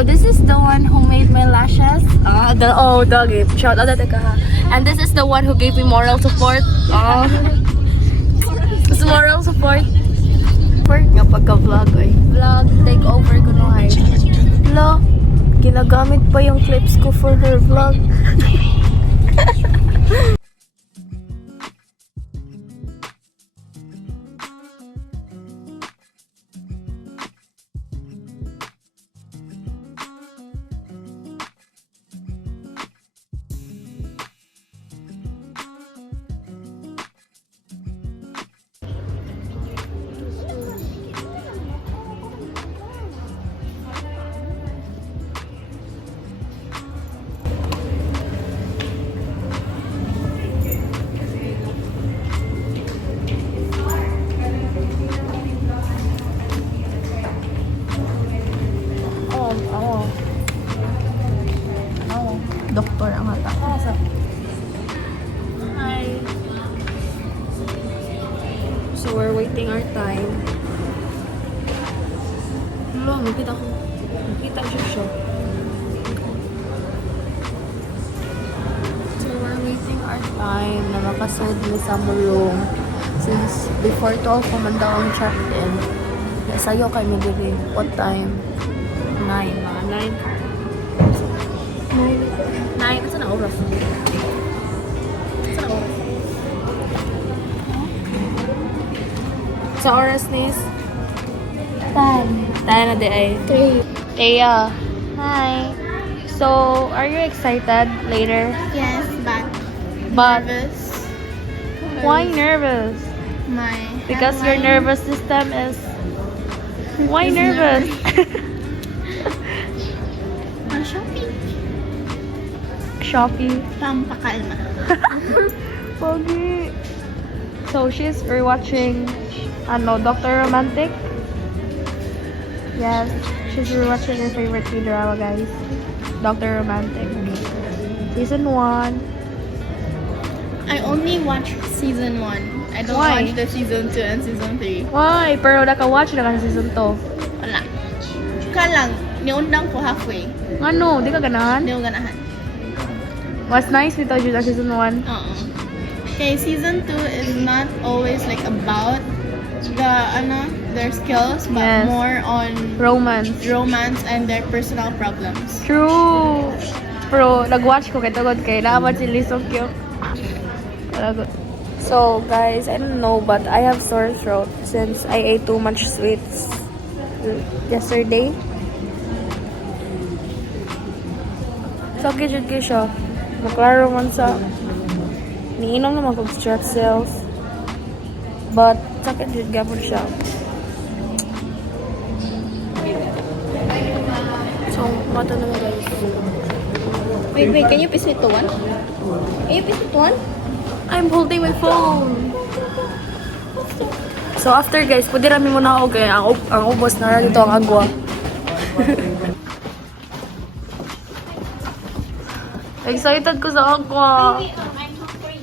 So this is the one who made my lashes. Doggy. Shout out ka ha. And this is the one who gave me moral support. It's moral support. Nga pagka-vlog ay. Vlog, take over ko no ay. Lo, ginagamit pa yung clips ko for her vlog. Doktor ang hata. Hi. So we're waiting our time. Hello, makita siya. So we're waiting our time na makasod ni sa room. Since before 12 kumanda ang check-in. Sayo kami dili. What time? 9. Mga 9. 9. Asa na oras? Sa oras nis? 10 na di ay. 3. Teya. Hi. So, are you excited later? Yes, But nervous. why nervous? Because your nervous system is... Why nervous? Shopee. Pampakalma. Pogi. So she's rewatching Dr. Romantic. Yes, she's rewatching her favorite K-drama, guys. Dr. Romantic. Season 1. I only watched season 1. I don't Why? watch the season 2 and season 3. Why? Pero naka-watch na ka sa season 2. Wala. Kalang, niundang ko halfway. Ano? Di ka ganahan? Hindi ko ganahan. Was nice with you sa season 1. Okay, season 2 is not always like about their skills, but Yes. more on Romance. romance and their personal problems. True. Pero nag-watch ko kay tugod kay naman si Lee so cute. So guys, I don't know but I have sore throat since I ate too much sweets yesterday. Sakit jud kay siya. Maklaro man sa niinom naman kong strep cells. But sakit jud gapon siya. So, mato na guys. Wait, can you piss it to one? Can you piss it to one? I'm holding my phone. So after guys, pwede rami muna ako kaya ang ubos na dito ang agwa. Excited ko sa agwa. I'm not free.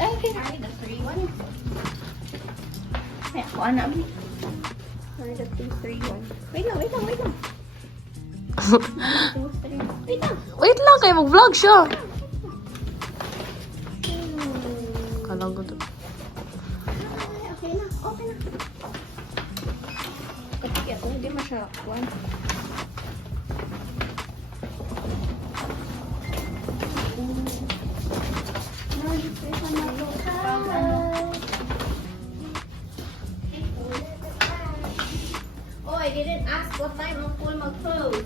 Okay, I need the free one. Ay, ako anak mo. I need the 2, 3, 1. Wait lang. 1, 2, 3. Wait lang. Wait lang kayo, mag-vlog siya. Kalang ko to. Okay na. Kapag ito, hindi mo siya one. Oh, I didn't ask what time ang pool mag-close.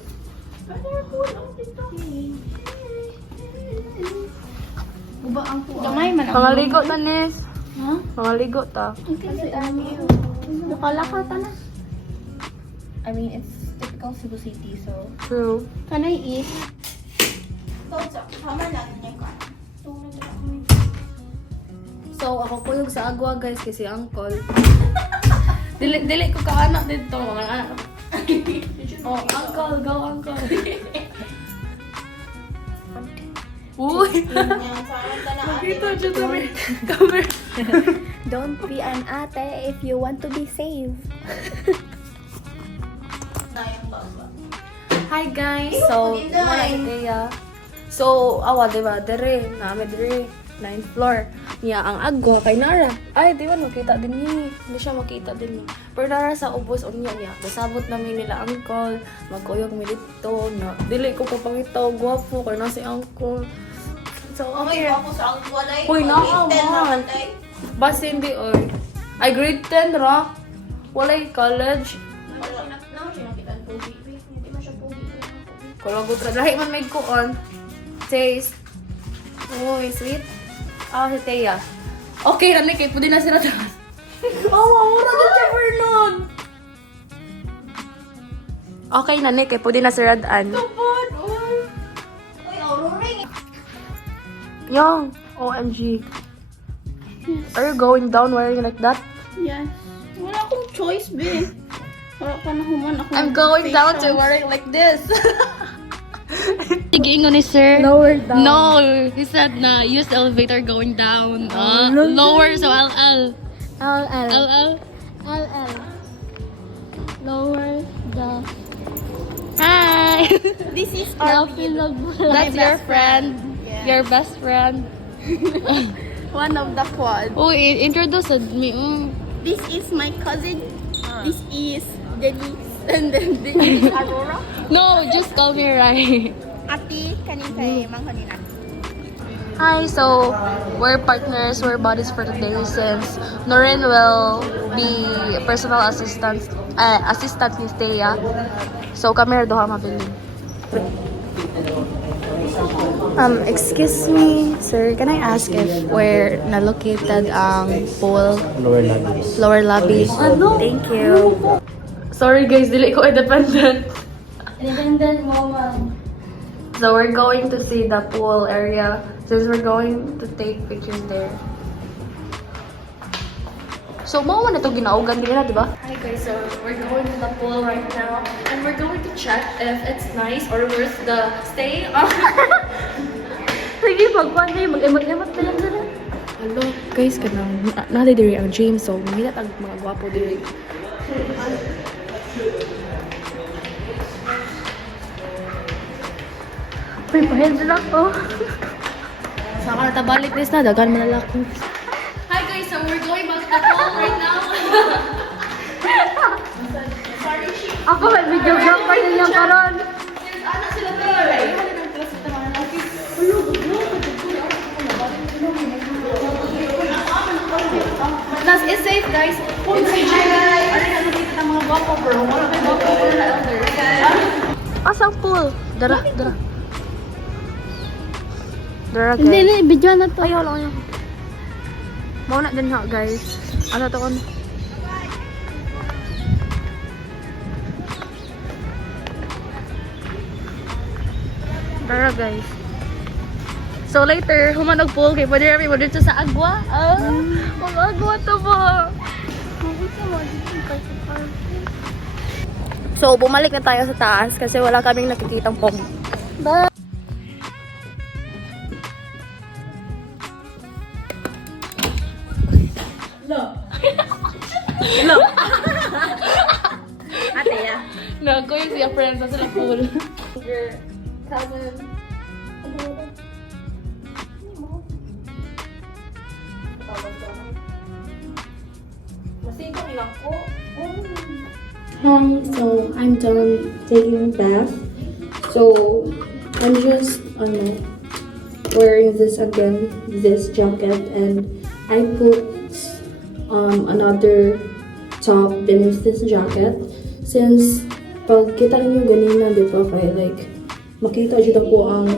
Uba ang pool. Gamay man ang Pangaligo ta, Nis. Ha? Pangaligo ta. Kasi nakalakata na. I mean, it's typical Cebu City, so... True. Can I eat? So, ako po yung sa agwa guys kasi uncle. dili ko kaanak dito. Mga anak. Oh, uncle, go uncle. Uy! Makita dyan kami. Don't be an ate if you want to be safe. Hi guys! So, wala ideya. So, awa, diba? Dere, namin dere. 9th floor. Niya, ang agwa kay Nara. Ay, di ba, makita din niya. Hindi siya makita din niya. Pero Nara sa ubos, unya niya. Kasabot namin nila uncle. Magkuyog mi dito. Na, dili ko papangitaw. Gwapo. Kaya na si uncle. So, okay. Ako sa ang walay. Uy, nakaman. Basta hindi, oy. Ay, grade 10, ra. Walay college. Naman siya nakita ang pogi. Hindi man siya pogi. Kulagot ra. Lahi man may kuon. Taste. Uy, sweet. Ah, si Thea. Okay, nani kay pwede na sila dyan. Oh, mamura dyan siya, Vernon. Okay, nani kay pwede na sila dyan. Tupad, uy. Uy, auroring. Yung, OMG. Are you going down wearing like that? Yes. Wala akong choice, be. Wala pa na human ako. I'm going down to wearing like this. Giingon ni sir. Lower down. No, he said na use the elevator going down. Lower, so LL. LL. Lower the... Hi. This is Now, our that's your friend. Yeah. Your best friend. one of the quad. Oh, introduce me. This is my cousin. This is Denise. And then this is Aurora. No, just call me Rai. Ati, kanin kay Mang Kanina. Hi, so we're partners, we're buddies for today since Norin will be personal assistant ni Thea. So kami na doha mabiling. Excuse me, sir, can I ask if where na-located ang pool? Lower lobby. Thank you. Sorry guys, dili ko independent. Independent woman. So we're going to see the pool area since we're going to take pictures there. So, mo na ito ginaugan nila, di ba? Hi guys, so we're going to the pool right now and we're going to check if it's nice or worth the stay. Sige, pagkuhan kayo, mag-emat-emat na lang sila. Hello, guys, kanang nali diri ang James, so mahina ang mga gwapo diri. Uy, pahil sila ko. Saka na tabalik guys na, dagan manalaki. Hi guys, so we're going back to the pool right now. Ako may videographer niya karon. Anak sila tayo. Plus, it's safe guys. It's safe guys. Ano na nakikita ng mga gwapo bro? Wala may gwapo bro na elders. Asang pool? Dara, dara. Dara guys. Hindi, video na to. Ayaw lang yan. Mauna din ha guys. Ano to on? Tara guys. So later, humanog pool kay pwede rin mo dito sa agwa. Mag-agwa to ba? So bumalik na tayo sa taas kasi wala kaming nakikitang pong. Bye! Hello. Ate ya. Nago yung siya friends sa sila pool. Your cousin. Masipag lang ko. Hi, so I'm done taking a bath. So I'm just wearing this again, this jacket, and I put another top beneath this jacket. Since pag kita niyo ganina, di ba, kaya like makita dito po ang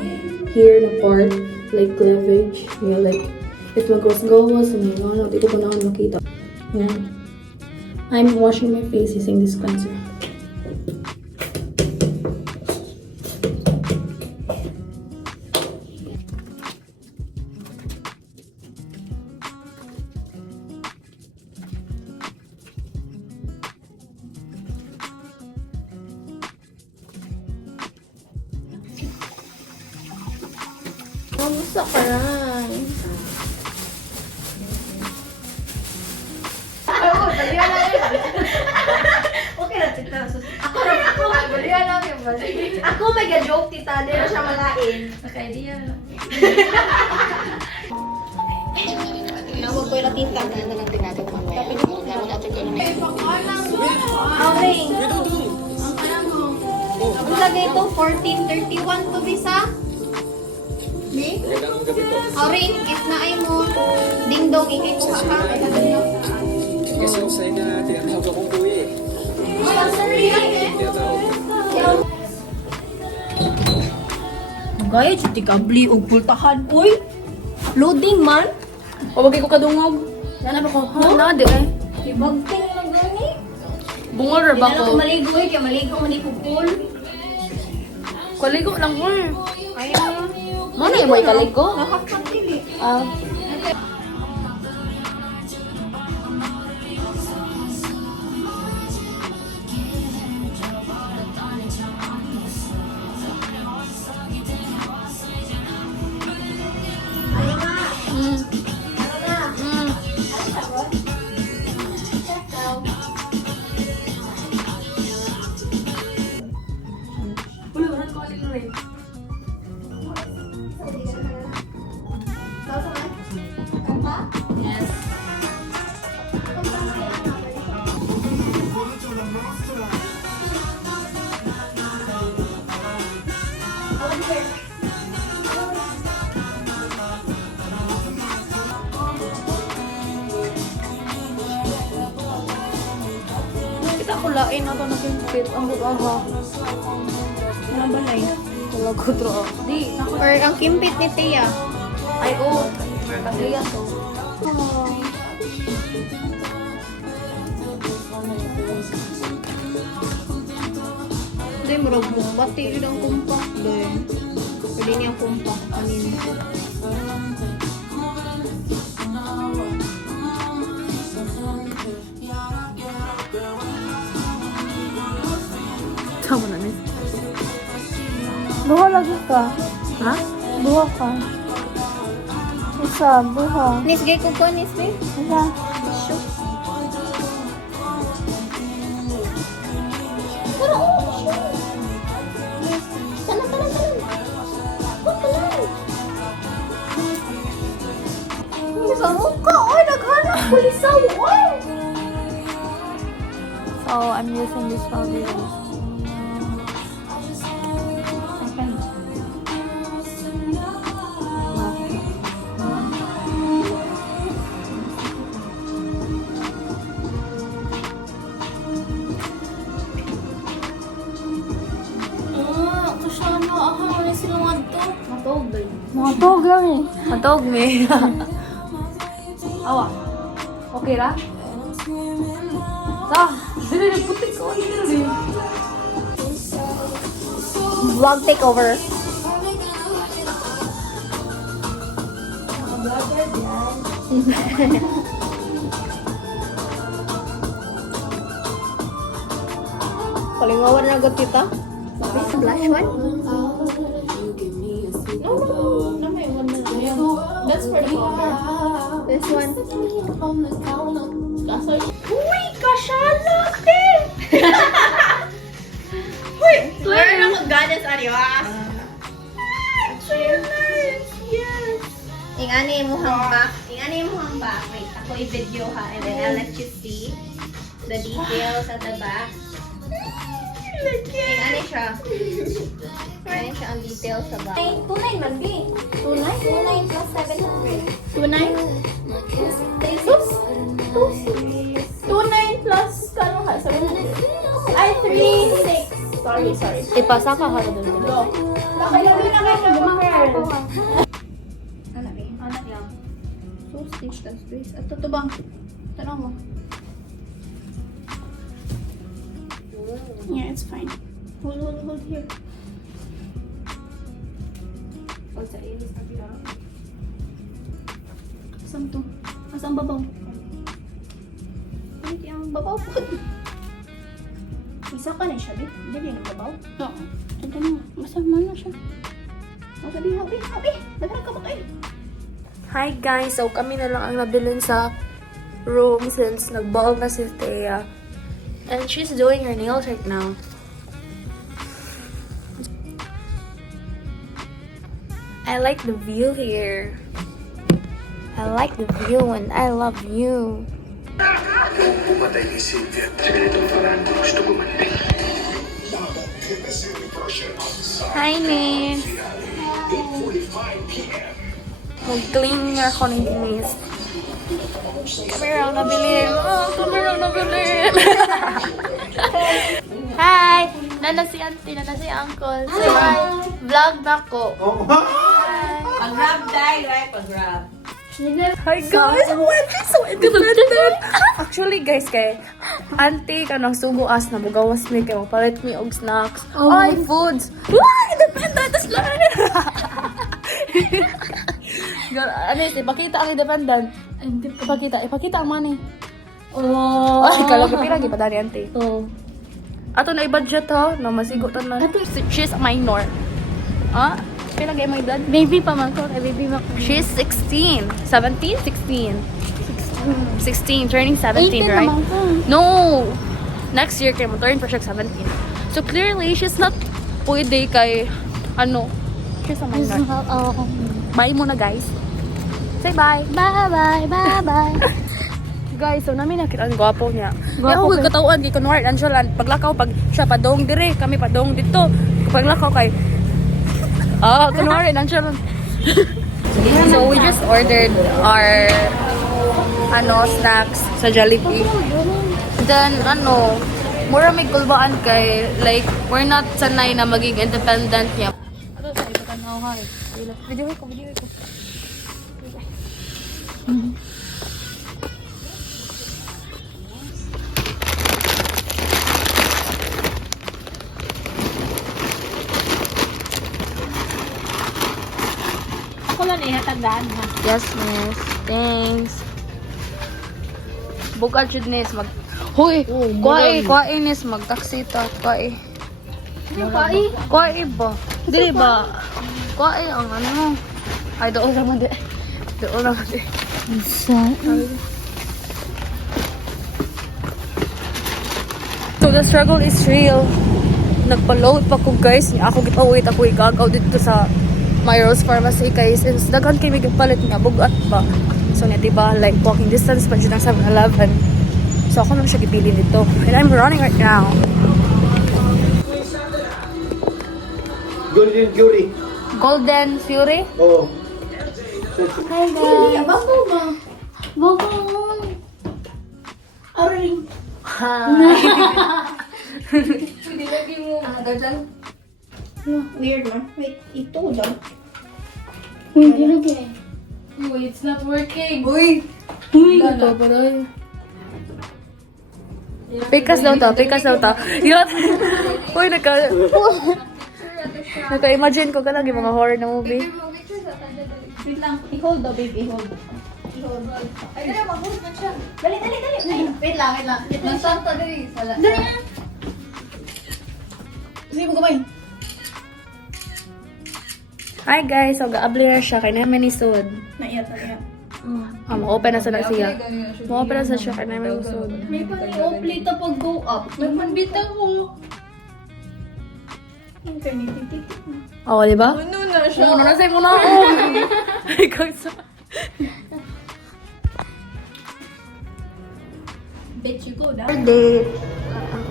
here na part, like cleavage, yeah, like it magwas-gawas, and ano, dito ko na makita. Yeah. I'm washing my face using this cleanser. Kamusta ka lang? Okay na, tita. Ako may ga-joke, tita. Di na siya malain. Nawag ko yung tita. Auring. Ang lagay ito, 1431 to visa. Ni? Auring, if na ay mo, ding-dong, ikikuha ka. Kasi yung sa'yo na tinatawag akong kuya eh. Gaya, chuti kabli og pultahan. Uy! Loading man? O, wag ko kadungog. Yan ba ko? Na, di eh. Ibagting na gani. Bungol ba Hindi na ko? ako maligo eh, kaya maligo man ikukul. Kaligo lang ko. Ayaw. Mo na mo ikaligo? Nakakatili. Ah. Ayaw nga. Mm. Ano na? Mm. Ano sabon? Ikaw. Ulo, wala ko aling rin. Ikaw sa man? Kanta? Yes. Kanta na yan. Awan here. Kita ko lain na to nakimpit. Ang bukaha. Ano ba na Wala ko tro. Di. Or ang kimpit ni Tia. Ay, oh. Kagaya to. Hindi, murag mo. Bati yun ang kumpak. Pwede niyang kumpak. Kanin. Tama na, miss. Buha lagi ka. Ha? Buha ka. Isa, buha. Nis, gay ko ko, Nis, be. Isa. Tara, oh, sure. Tara, tara, tara. Huwag ka lang. Hindi sa mukha. Oy, naghanap. Pulisaw. Oy. So, I'm using this strawberries. Kasama. Aha, wala silang to. Matog, ba? Matog lang eh. Matog, me. Awa. Okay ra? Sa, dili putik ko. Dili. Vlog takeover. Palingawan na agad kita. Blush one? No, may one na lang. That's for the cover. This one. Uy, kasyalak din! Uy, meron na mag-goddess, Ariwa. So nice! Yes! Ingani mo hamba. Ingani mo hamba. Wait, ako i-video ha. And then I'll let you see the details at the back. Ingani siya. Ingani siya ang details sa back. 2.9 man, B. 2.9 plus 700. 2.9? Pesos? 2.9 plus, kano ka? 700? Ay, 3.6. Sorry. Ipasa ka ka doon. Nakalagay na kayo ng mga Anak lang. So, stitch tas brace. At ito bang? Tanong mo. Yeah, it's fine. Hold here. Saan to? Asang babaw? Ay, yung babaw po. Isa ka na siya, di? Hindi yung babaw? Oo. Ito na. Masama na siya. Habi. Daghan ka ba kayo? Hi guys! So kami na lang ang nabilin sa room since nag-ball na si Thea. And she's doing her nails right now. I like the view here. I like the view and I love you. Kung pumatay ni Sylvia sa ganitong paraan, gusto ko manding. Hi, Miss. Mag-clean niya ako ng Miss. Kamera na bilhin. Oh, kamera na bilhin. Hi! Nana si auntie, nana si uncle. Say hi. Vlog na ko. Pag-grab tayo, right? Pag-grab. Hi guys! So independent! Actually guys, kay auntie ka nang sugo as na mugawas mi kay palit mi og snacks. Ay, foods! Wow! Independent! Tas lang! Girl, ano yun? Ipakita ang independent. Ipakita ang money. Oh! Ay, kalaga piragi pa dani auntie. Oh. Ato na i-budget ha, na masigo tanan. She's a minor. Ah? Pilagay mo edad? Baby pa man ko. Baby pa ko. She's 16. 17? 16. 16, turning 17, right? naman ko. No! Next year kay mo turn pa siya 17. So clearly, she's not pwede kay, ano, she's a minor. Bye muna guys. Say bye. Bye-bye. Bye-bye. Guys, so namin nakita ang gwapo niya. Gwapo Ako kay- katawan kay kunwari ang siya paglakaw pag siya padong dire, kami padong dito. Paglakaw kay kunwari nang siya. So we just ordered our snacks sa Jollibee. Then mura may kulbaan kay like we're not sanay na maging independent niya. Ano sa ipatanaw ha? Video ko. Ako lang ihatandaan ha. Yes, miss. Thanks. Bukal jud nis mag Hoy, kuai nis mag-taxi ta, kuai. Kuai ba? Dili ba? Kuai ang ano. Ay doon naman di. Doon naman di. So the struggle is real. Nagpa-load pa ko guys. Ako gipawait ako igagaw dito sa Myros Pharmacy kay since daghan kay mig palit nga bugat pa. So nga diba like walking distance pa jud ang 7-Eleven. So ako lang siya gipili dito. And I'm running right now. Golden Fury. Golden Fury? Oo. Hi guys. Weird man. Wait, ito daw. Wait, it's not working. Pikas daw to. Yun. Uy, naka-imagine ko ka lang yung mga horror na movie. Wait lang. I-hold daw, baby. I-hold. I-hold. Ay, dali, mag-hold na siya. Dali. Wait lang. Magsanta dali. Dali. Sige mo kamay. Hi guys, so gaabli na siya kay namin ni Sud. Naiyak. Ma-open na sa siya. Ma-open na sa siya kay namin ni Sud. May pang-i-oplate na pag-go up. May panbita ko. Internet, titik mo. Oo, di ba? Ano na siya? Ano na sa'yo muna ako? Ikaw sa... Bet you go down.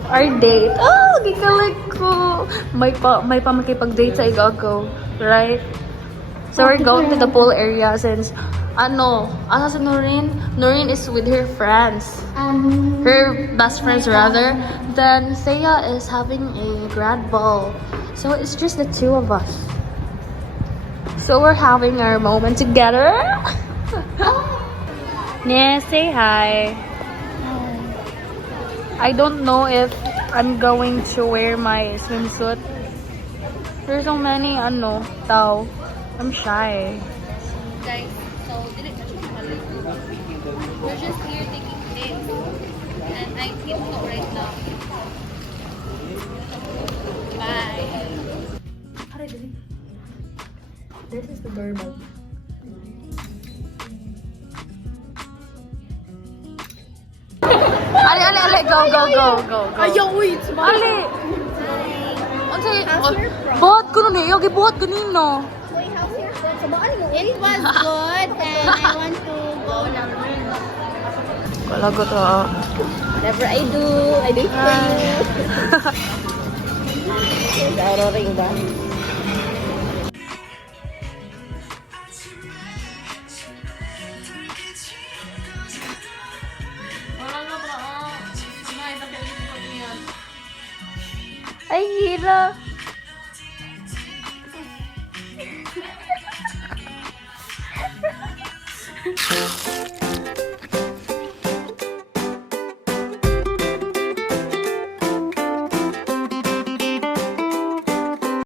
Our date. Oh, gikalig ko. May pa makipag-date sa igagaw. Right? So we're going to the pool area since asa si Noreen? Noreen is with her friends. Her best friends rather. Then Seiya is having a grad ball. So it's just the two of us. So we're having our moment together. Yeah, say hi. I don't know if I'm going to wear my swimsuit. There's so many tao. I'm shy. Guys, so we're just here taking pics. And I keep go right now. Bye. This is the doorbell. Ali, go. Ayaw, wait. Ali! Unsay? Buhat ko nun eh. Yogi buhat kanino. Wait, how It was good and I want to go now. Kalago to ah. Whatever I do it for you. Daro ring ba? Ay, hira.